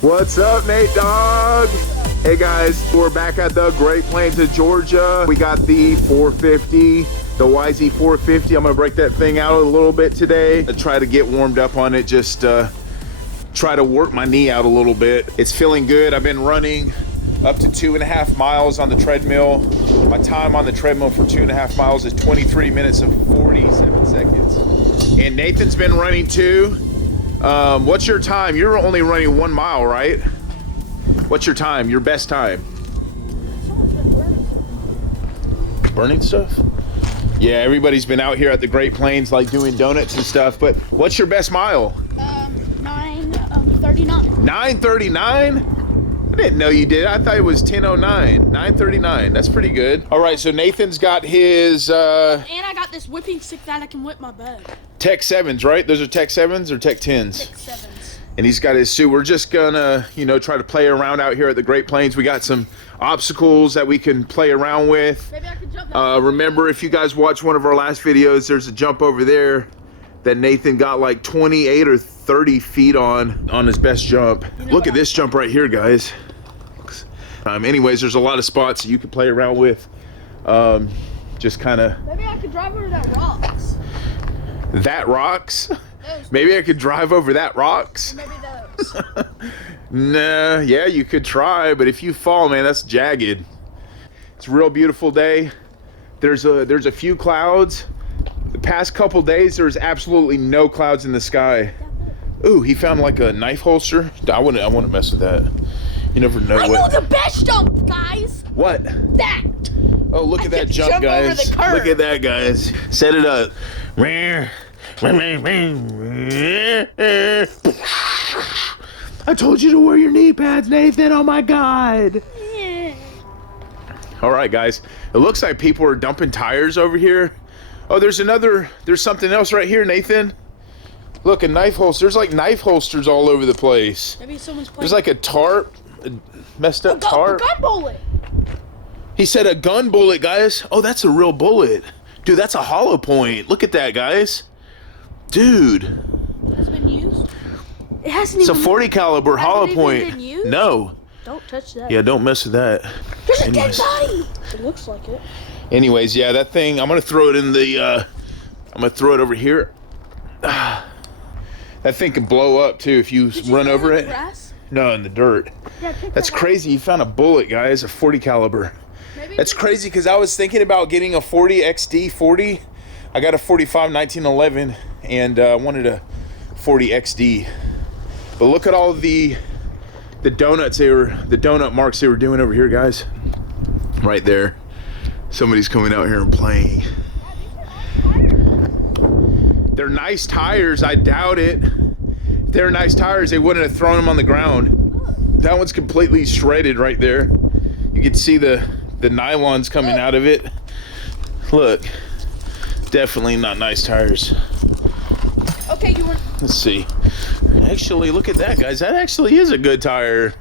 What's up, Nate Dogg? Hey guys, we're back at the Great Plains of Georgia. We got the 450, the yz450. I'm gonna break that thing out a little bit today. I try to get warmed up on it, just try to work my knee out a little bit. It's feeling good. I've been running up to 2.5 miles on the treadmill. My time on the treadmill for 2.5 miles is 23 minutes and 47 seconds. And Nathan's been running too. What's your time? You're only running 1 mile, right? What's your time? Your best time? Someone's been Burning stuff? Yeah, everybody's been out here at the Great Plains, like doing donuts and stuff. But what's your best mile? 9:39. 9:39? I didn't know you did. I thought it was 10:09. 9:39. That's pretty good. All right, so Nathan's got his And I got this whipping stick that I can whip my bed. Tech 7s, right? Those are Tech 7s or Tech 10s? Tech 7s. And he's got his suit. We're just gonna, you know, try to play around out here at the Great Plains. We got some obstacles that we can play around with. Maybe I can jump that. Remember, if you guys watched one of our last videos, there's a jump over there that Nathan got like 28 or 30 feet on his best jump. Look at this jump right here, guys. Anyways, there's a lot of spots that you can play around with. Just kind of. Maybe I could drive over that rocks. That rocks? Maybe I could drive over that rocks. Maybe those. Nah, yeah, you could try, but if you fall, man, that's jagged. It's a real beautiful day. There's a few clouds. The past couple days, there's absolutely no clouds in the sky. Ooh, he found like a knife holster. I wouldn't mess with that. You never know. I know the best jump, guys. What? That. Oh, look at that jump, guys. Over the curb. Look at that, guys. Set it up. I told you to wear your knee pads, Nathan. Oh my God. Yeah. All right, guys. It looks like people are dumping tires over here. Oh, there's something else right here, Nathan. Look, a knife holster. There's like knife holsters all over the place. Maybe someone's playing. There's like a tarp, a messed up tarp. A gun bullet. He said a gun bullet, guys. Oh, that's a real bullet. Dude, that's a hollow point. Look at that, guys. Dude. Has it been used? It hasn't It's even a 40 caliber hollow point. Been used? No. Don't touch that. Yeah, don't mess with that. There's a dead body. It looks like it. Anyways, yeah, that thing, I'm gonna throw it in the, I'm gonna throw it over here. That thing can blow up too if you run over it. Grass? No, in the dirt. Yeah, That's crazy. You found a bullet, guys, a 40 caliber. Maybe That's crazy because I was thinking about getting a 40 XD 40. I got a 45 1911 and wanted a 40 XD. But look at all the donuts the donut marks they were doing over here, guys. Right there. Somebody's coming out here and playing. They're nice tires. I doubt it. If they're nice tires, they wouldn't have thrown them on the ground. That one's completely shredded right there. You can see the nylons coming out of it. Look, definitely not nice tires. Okay, you were. Let's see. Actually, look at that, guys. That actually is a good tire.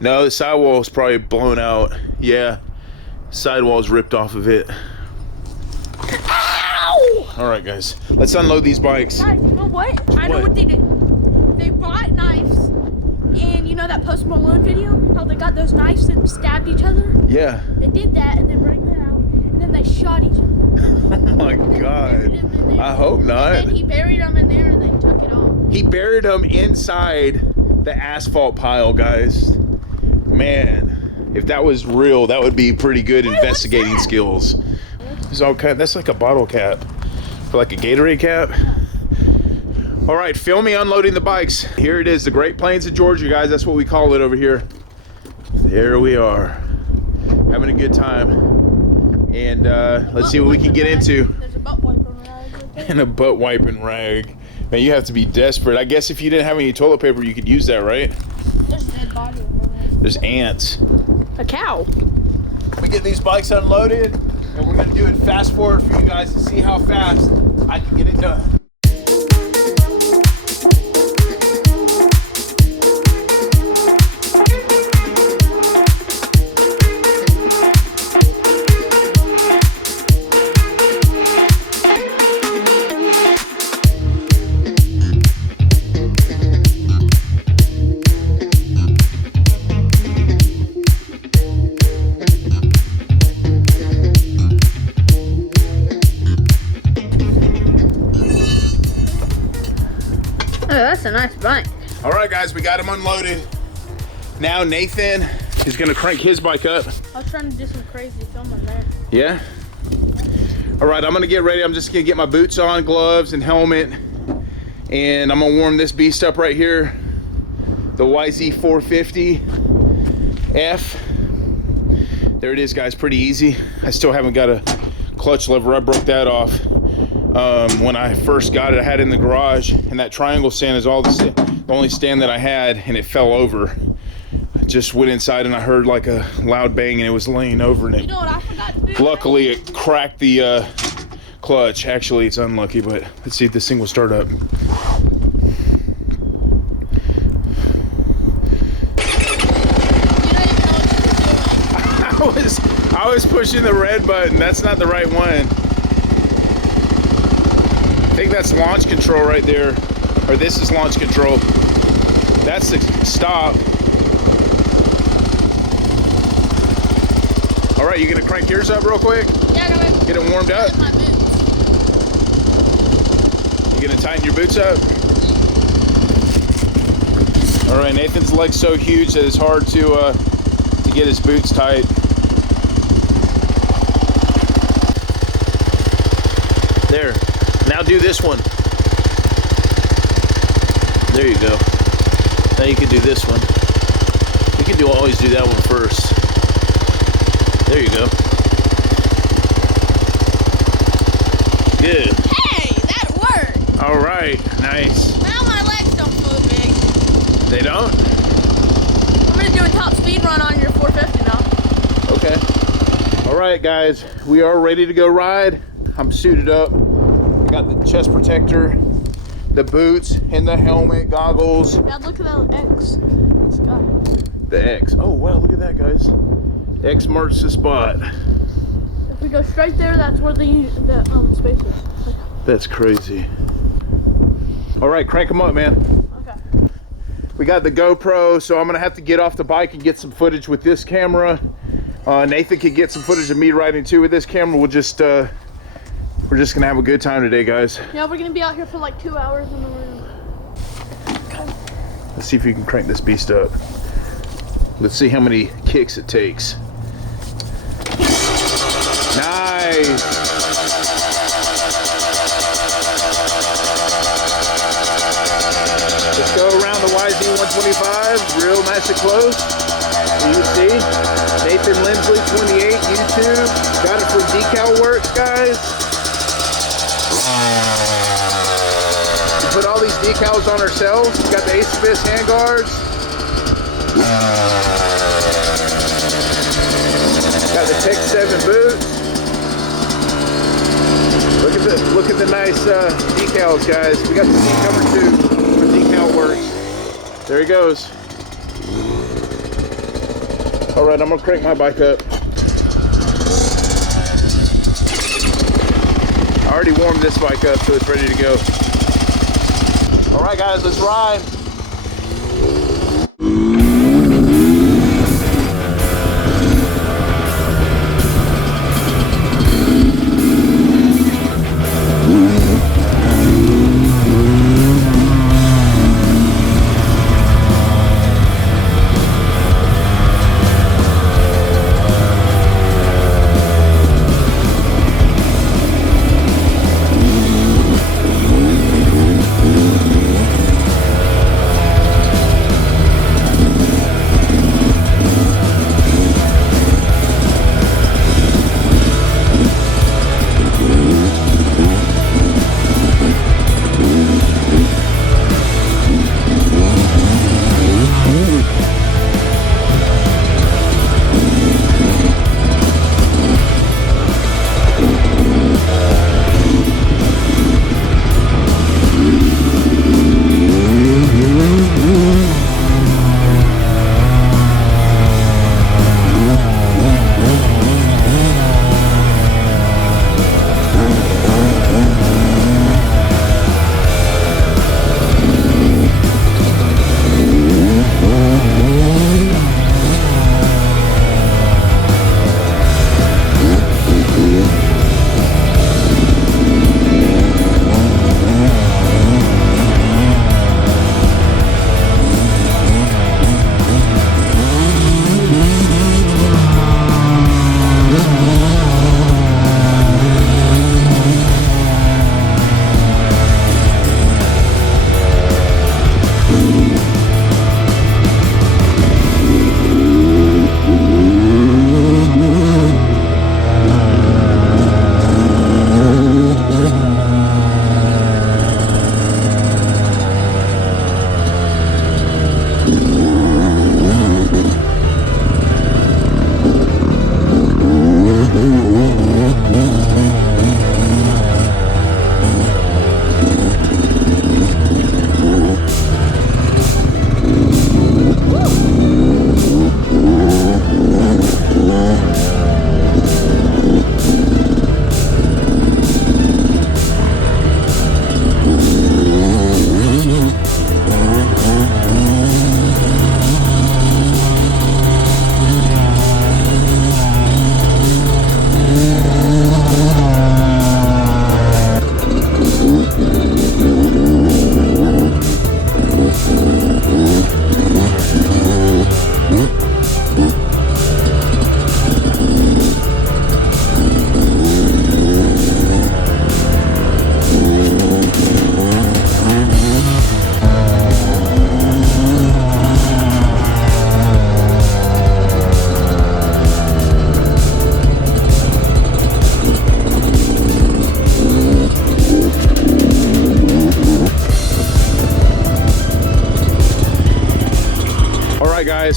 No, the sidewall's probably blown out. Yeah, sidewall's ripped off of it. Ow! All right, guys, let's unload these bikes. Guys, you know what? I know what they did. They bought knives, and you know that Post Malone video? How they got those knives and stabbed each other? Yeah. They did that, and then bring them out, and then they shot each other. Oh my God. I hope not. And then he buried them in there, and they took it off. He buried them inside the asphalt pile, guys. Man, if that was real, that would be pretty good investigating skills. There's all kind. That's like a bottle cap, for like a Gatorade cap. All right, film me unloading the bikes. Here it is, the Great Plains of Georgia, guys. That's what we call it over here. There we are, having a good time. And let's see what we can get into. There's a butt wiping rag right there. And a butt wiping rag. Man, you have to be desperate. I guess if you didn't have any toilet paper, you could use that, right? There's a dead body over there. There's ants. A cow. We get these bikes unloaded, and we're gonna do it fast forward for you guys to see how fast I can get it done. That's a nice bike. All right, guys, we got him unloaded. Now Nathan is gonna crank his bike up. I was trying to do some crazy filming there. Yeah? All right, I'm gonna get ready. I'm just gonna get my boots on, gloves, and helmet. And I'm gonna warm this beast up right here. The yz450f. There it is, guys, pretty easy. I still haven't got a clutch lever. I broke that off when I first got it. I had it in the garage, and that triangle stand is the only stand that I had, and it fell over. I just went inside and I heard like a loud bang, and it was laying over, and You know what I forgot to do? luckily it cracked the clutch. Actually, it's unlucky, but let's see if this thing will start up. I was pushing the red button. That's not the right one. I think that's launch control right there. Or this is launch control. That's the stop. All right, you gonna crank yours up real quick? Yeah, I gotta Get it warmed up? my boots. You gonna tighten your boots up? All right, Nathan's leg's so huge that it's hard to get his boots tight. There. Now do this one. There you go. Now you can do this one. You can always do that one first. There you go. Good. Hey, that worked. All right. Nice. Now my legs don't feel big. They don't? I'm gonna do a top speed run on your 450 now. Okay. All right, guys. We are ready to go ride. I'm suited up. I got the chest protector, the boots, and the helmet, goggles. Dad, look at that X. It's got The X. Oh, wow, look at that, guys. X marks the spot. If we go straight there, that's where the space is. That's crazy. All right, crank them up, man. Okay. We got the GoPro, so I'm gonna have to get off the bike and get some footage with this camera. Nathan can get some footage of me riding too with this camera. We're just gonna have a good time today, guys. Yeah, we're gonna be out here for like 2 hours and then we're gonna... Let's see if you can crank this beast up. Let's see how many kicks it takes. Nice. Let's go around the yz450, real nice and close. You see, Nathan Lindsley 28, YouTube. Got it from Decal Works, guys. We put all these decals on ourselves. Got the Ace Fist handguards. Got the Tech 7 boots. Look at the nice decals, guys. We got the seat cover too for Decal Works. There he goes. All right, I'm gonna crank my bike up. I already warmed this bike up, so it's ready to go. All right, guys, let's ride.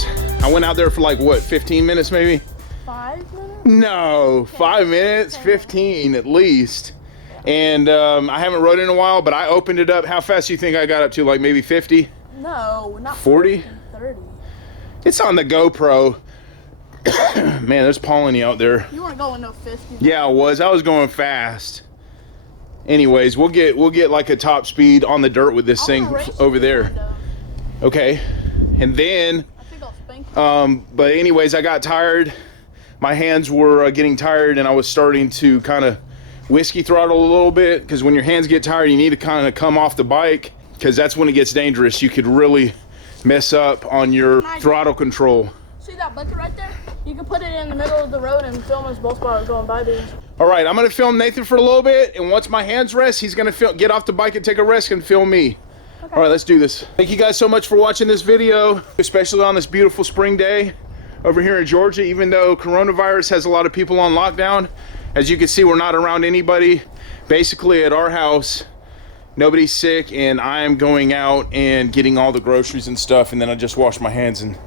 miles. I went out there for like, what, 15 minutes maybe? 5 minutes? No, 5 minutes, 15 at least. And I haven't rode in a while, but I opened it up. How fast do you think I got up to? Like maybe 50? No, not 40? 30. It's on the GoPro. Man, there's Paulini out there. You weren't going no 50. Yeah, I was going fast. Anyways, we'll get like a top speed on the dirt with this thing over there. Kind of. Okay. And then I think I'll spank you. but anyways, I got tired. My hands were getting tired, and I was starting to kind of whiskey throttle a little bit, because when your hands get tired, you need to kind of come off the bike, because that's when it gets dangerous. You could really mess up on your throttle control. See that bucket right there? You can put it in the middle of the road and film us both while going by these. All right, I'm gonna film Nathan for a little bit, and once my hands rest, he's gonna get off the bike and take a rest and film me. Okay. All right, let's do this. Thank you guys so much for watching this video, especially on this beautiful spring day over here in Georgia. Even though coronavirus has a lot of people on lockdown, as you can see, we're not around anybody. Basically at our house, nobody's sick, and I am going out and getting all the groceries and stuff, and then I just wash my hands and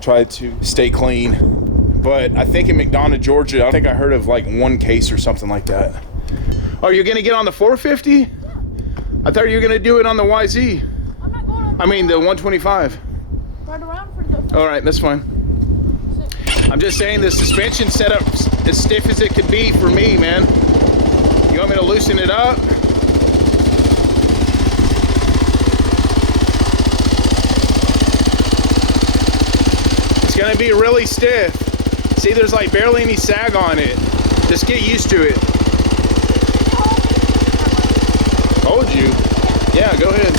try to stay clean. But I think in McDonough, Georgia, I think I heard of like 1 case or something like that. Oh, you're gonna get on the 450? Yeah. I thought you were gonna do it on the YZ. I'm not going on the I mean the 125. Right around for the All right, that's fine. I'm just saying the suspension setup as stiff as it could be for me, man. You want me to loosen it up? It's gonna be really stiff. See, there's like barely any sag on it. Just get used to it. Told you. Yeah, go ahead.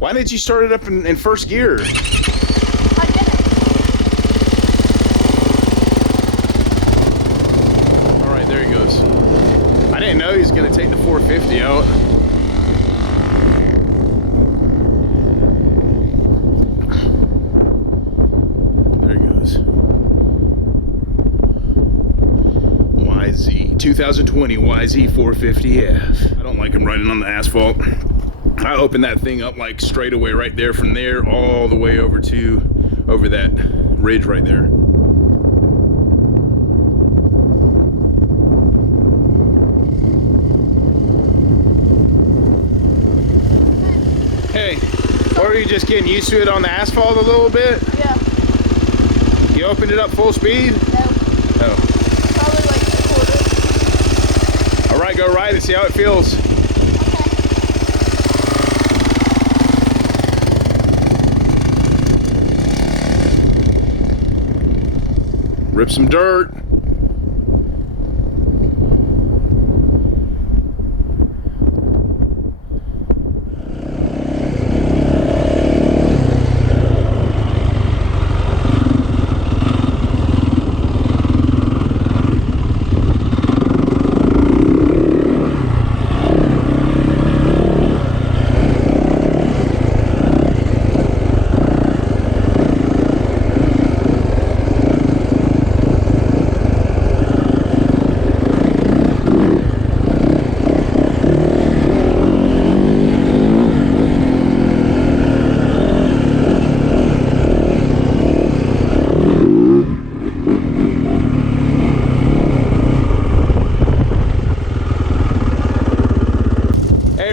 Why did you start it up in first gear? All right, there he goes. I didn't know he was gonna take the 450 out. There he goes. YZ 2020 yz450f. I don't like him riding on the asphalt. I opened that thing up like straight away right there, from there all the way over that ridge right there. Hey, or are you just getting used to it on the asphalt a little bit? Yeah. You opened it up full speed? No. No. Probably like 3/4. All right, go ride it, see how it feels. Rip some dirt.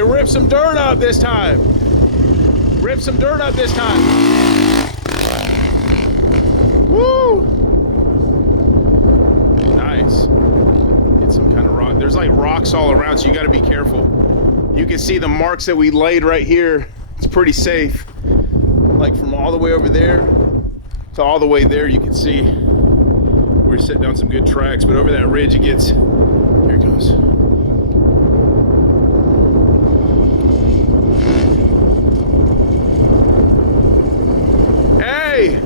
Rip some dirt up this time. Rip some dirt up this time. Woo! Nice. Get some kind of rock. There's like rocks all around, so you got to be careful. You can see the marks that we laid right here. It's pretty safe. Like from all the way over there to all the way there, you can see we're setting down some good tracks. But over that ridge, it gets. Here it goes. Hey,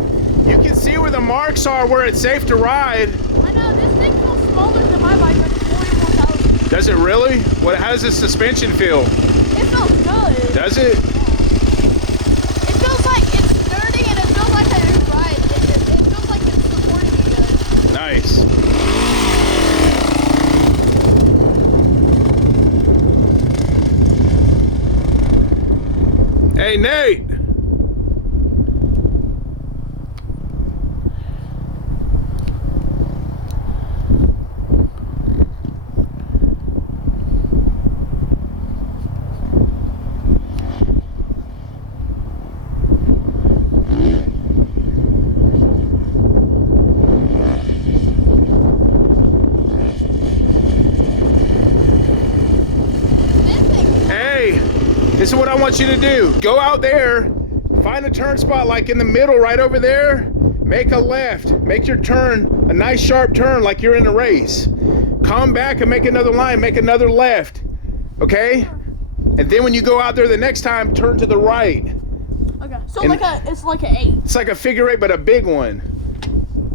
you can see where the marks are, where it's safe to ride. I know, this thing feels smaller than my bike, like 40,000. Does it really? How does the suspension feel? It feels good. Does it? It feels like it's sturdy, and it feels like I can ride. It feels like it's supporting me good. Nice. Hey, Nate. This is what I want you to do. Go out there, find a turn spot like in the middle right over there. Make a left. Make your turn a nice sharp turn like you're in a race. Come back and make another line. Make another left. Okay? And then when you go out there the next time, turn to the right. Okay. So And it's like an 8. it's like a figure 8, but a big one.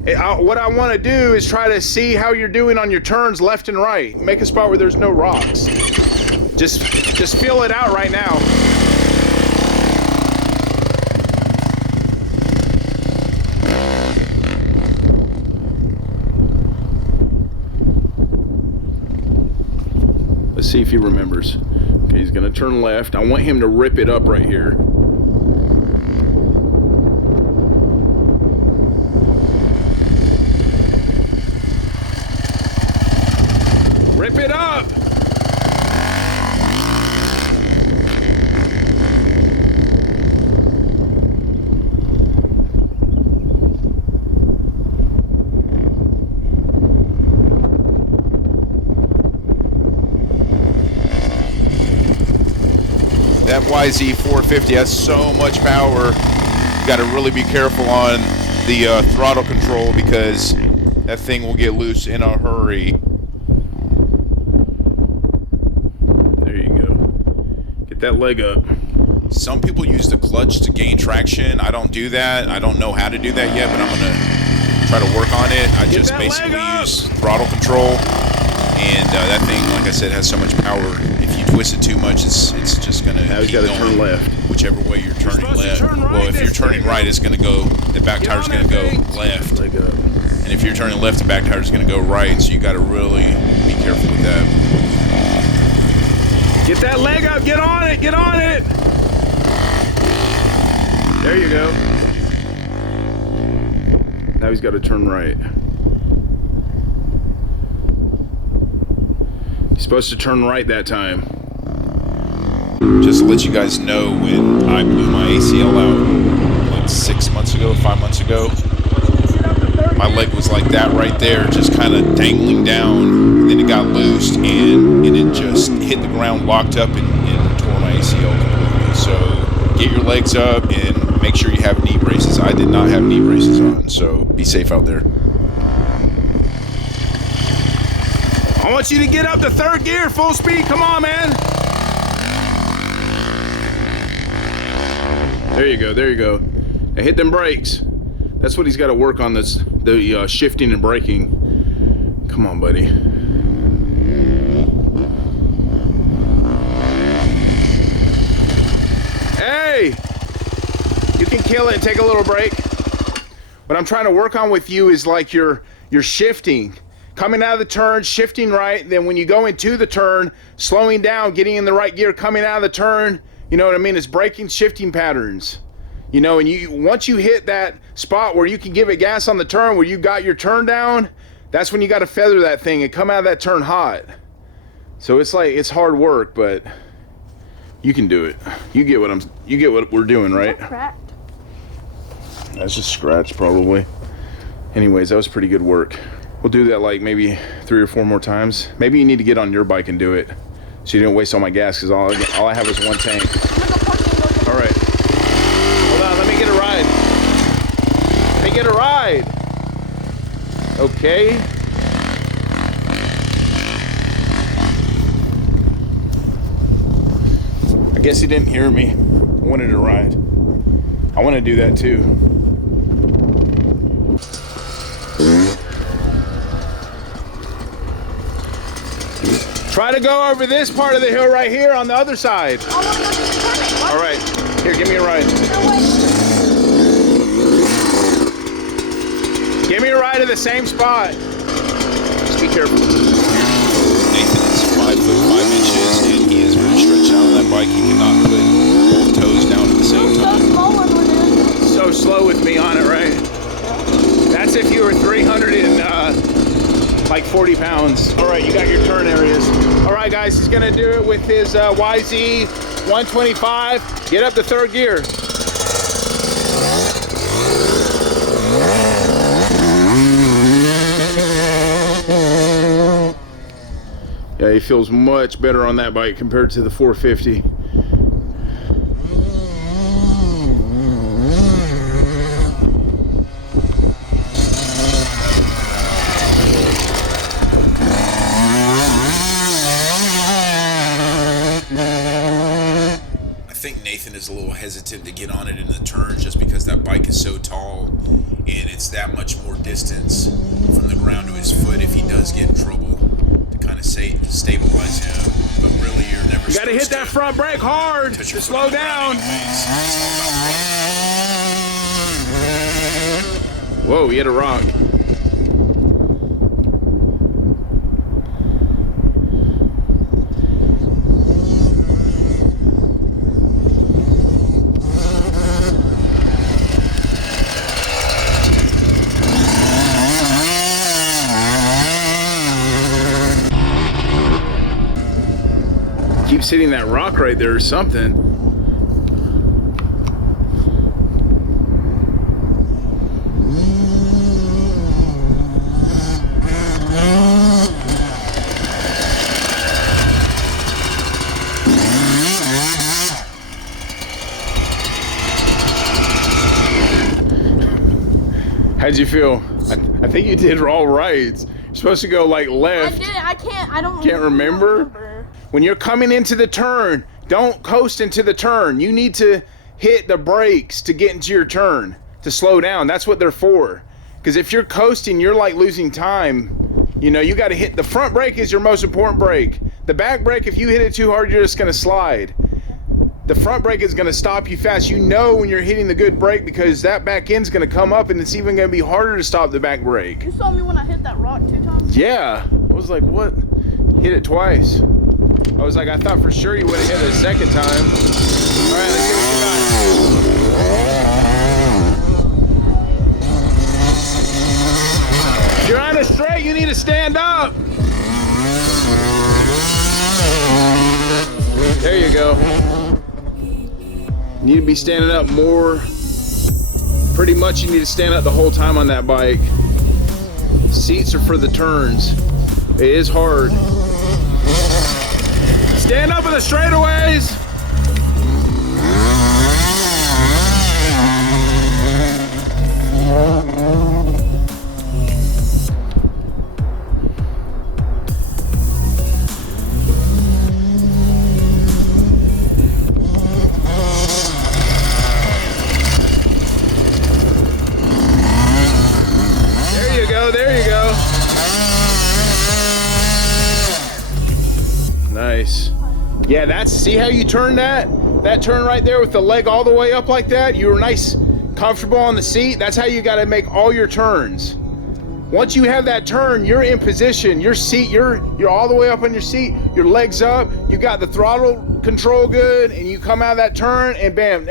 What I want to do is try to see how you're doing on your turns left and right. Make a spot where there's no rocks. Just feel it out right now. Let's see if he remembers. Okay, he's gonna turn left. I want him to rip it up right here. Rip it up! That yz450 has so much power. You got to really be careful on the throttle control because that thing will get loose in a hurry. There you go. Get that leg up. Some people use the clutch to gain traction. I don't do that. I don't know how to do that yet, but I'm going to try to work on it. I just basically use throttle control. And that thing, like I said, has so much power. If you twist it too much, it's just gonna keep going. Turn left. Whichever way you're turning left. Well, if you're turning right, it's gonna go. The back tire's gonna go left. And if you're turning left, the back tire's gonna go right. So you got to really be careful with that. Get that leg up. Get on it. Get on it. There you go. Now he's got to turn right. Supposed to turn right that time. Just to let you guys know, when I blew my ACL out like 6 months ago, 5 months ago, my leg was like that right there, just kind of dangling down. Then it got loosed and it just hit the ground, locked up, and tore my ACL completely. So get your legs up and make sure you have knee braces. I did not have knee braces on, so be safe out there. I want you to get up to third gear, full speed. Come on, man. There you go, there you go. Now hit them brakes. That's what he's got to work on, the shifting and braking. Come on, buddy. Hey! You can kill it and take a little break. What I'm trying to work on with you is like your shifting. Coming out of the turn, shifting right, then when you go into the turn, slowing down, getting in the right gear, coming out of the turn, you know what I mean? It's braking, shifting patterns. You know, and once you hit that spot where you can give it gas on the turn, where you got your turn down, that's when you got to feather that thing and come out of that turn hot. So it's like, it's hard work, but you can do it. You get what we're doing, right? Cracked. That's just scratched probably. Anyways, that was pretty good work. We'll do that like maybe 3 or 4 more times. Maybe you need to get on your bike and do it so you don't waste all my gas, because all I have is 1 tank. All right. Hold on, let me get a ride. Let me get a ride. Okay. I guess he didn't hear me. I wanted a ride. I want to do that too. Try to go over this part of the hill right here on the other side. All right, here, give me a ride. Give me a ride to the same spot. Just be careful. Nathan is 5'5" and he is very stretched out on that bike. He cannot put both toes down at the same time. So slow with me on it, right? That's if you were 40 pounds. All right, you got your turn areas. All right, guys, he's gonna do it with his yz150f. Get up to third gear. Yeah, he feels much better on that bike compared to the 450. hesitant to get on it in the turns just because that bike is so tall and it's that much more distance from the ground to his foot if he does get in trouble to kind of stabilize him. But really, you're never. You gotta hit that front brake hard to slow down. Whoa, he hit a rock. Keeps hitting that rock right there or something. How'd you feel? I think you did all right. You're supposed to go like left. I did. I don't remember. When you're coming into the turn, don't coast into the turn. You need to hit the brakes to get into your turn, to slow down. That's what they're for. Because if you're coasting, you're like losing time. You know, you got to hit, the front brake is your most important brake. The back brake, if you hit it too hard, you're just going to slide. The front brake is going to stop you fast. You know when you're hitting the good brake because that back end's going to come up and it's even going to be harder to stop the back brake. You saw me when I hit that rock 2 times? Yeah. I was like, what? Hit it twice. I was like, I thought for sure you would have hit it a second time. All right, let's see what you got. If you're on a straight, you need to stand up. There you go. You need to be standing up more. Pretty much you need to stand up the whole time on that bike. Seats are for the turns. It is hard. Stand up in the straightaways. There you go, there you go. Nice. Yeah, that's, see how you turn that? That turn right there with the leg all the way up like that? You were nice, comfortable on the seat. That's how you got to make all your turns. Once you have that turn, you're in position. Your seat, you're all the way up on your seat. Your legs up. You got the throttle control good, and you come out of that turn, and bam,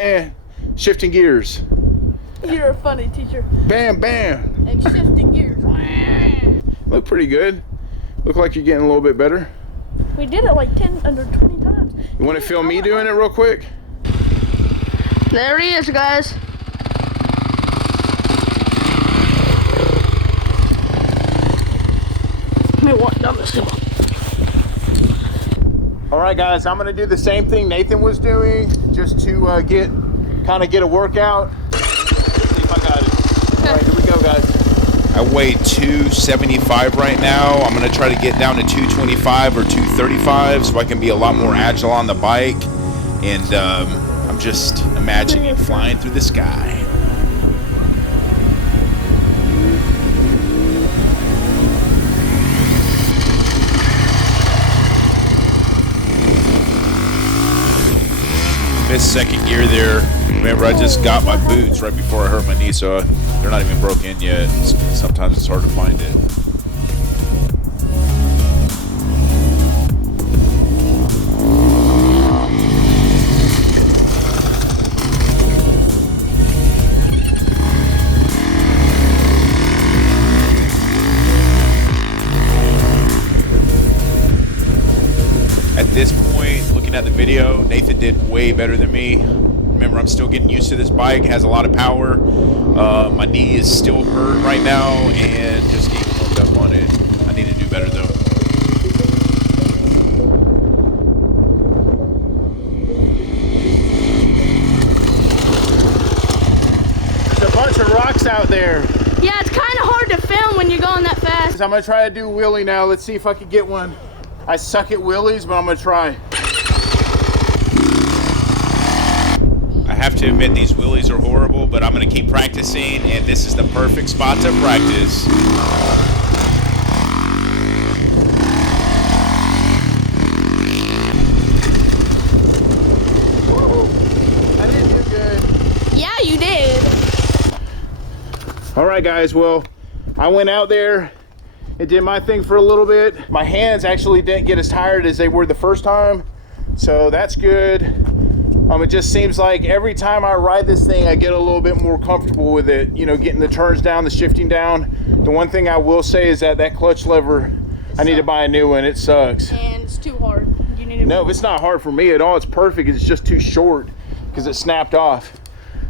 shifting gears. You're a funny teacher. Bam, bam. And shifting gears. Look pretty good. Look like you're getting a little bit better. We did it like under 20 times. You want to film me doing it real quick? There he is, guys. Let me walk down this hill. All right, guys, I'm gonna do the same thing Nathan was doing, just to get a workout. See if I got it. All right, here we go, guys. I weigh 275 right now. I'm gonna try to get down to 225 or 235 so I can be a lot more agile on the bike. And I'm just imagining flying through the sky. Missed second gear there. Remember, I just got my boots right before I hurt my knee, so they're not even broke in yet. Sometimes it's hard to find it. At this point, looking at the video, Nathan did way better than me. Remember, I'm still getting used to this bike. It has a lot of power. My knee is still hurt right now, and just getting warmed up on it. I need to do better, though. There's a bunch of rocks out there. Yeah, it's kind of hard to film when you're going that fast. I'm gonna try to do a wheelie now. Let's see if I can get one. I suck at wheelies, but I'm gonna try. I have to admit these wheelies are horrible, but I'm going to keep practicing, and this is the perfect spot to practice. I didn't do good. Yeah, you did. All right, guys. Well, I went out there and did my thing for a little bit. My hands actually didn't get as tired as they were the first time, so that's good. It just seems like every time I ride this thing, I get a little bit more comfortable with it. You know, getting the turns down, the shifting down. The one thing I will say is that clutch lever, I need to buy a new one. It sucks. And it's too hard. You need to. No, it's not hard for me at all. It's perfect. It's just too short because it snapped off.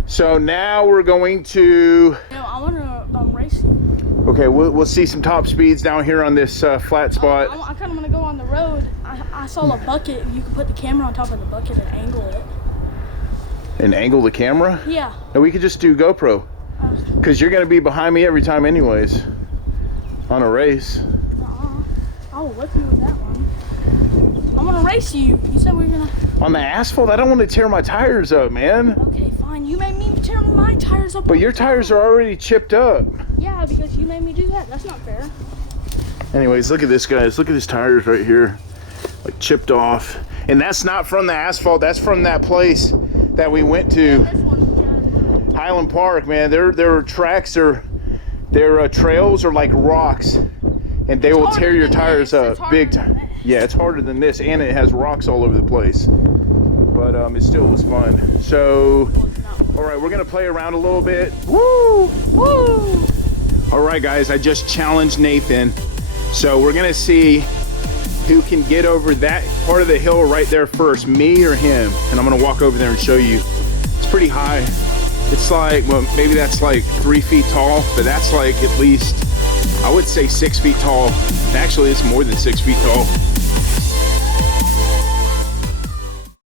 So now we're going to. No, I want to race you. Okay, we'll see some top speeds down here on this flat spot. I kind of want to go on the road. I saw a bucket. You could put the camera on top of the bucket and angle it. And angle the camera? Yeah. No, we could just do GoPro. Because you're going to be behind me every time anyways. On a race. I will whip you with that one. I'm going to race you. You said we were going to... On the asphalt? I don't want to tear my tires up, man. Okay, fine. You made me tear my tires up. But your tires are already chipped up. Yeah, because you made me do that. That's not fair. Anyways, look at this, guys. Look at his tires right here. Like chipped off. And that's not from the asphalt. That's from that place that we went to. This one, Highland Park, man. Their tracks are, their trails are like rocks. And they will tear your tires up big time. Yeah, it's harder than this, and it has rocks all over the place. But it still was fun. So, all right, we're gonna play around a little bit. Woo! Woo! All right, guys, I just challenged Nathan. So we're gonna see who can get over that part of the hill right there first, me or him. And I'm gonna walk over there and show you. It's pretty high. It's like, well, maybe that's like 3 feet tall, but that's like at least, I would say 6 feet tall. Actually, it's more than 6 feet tall.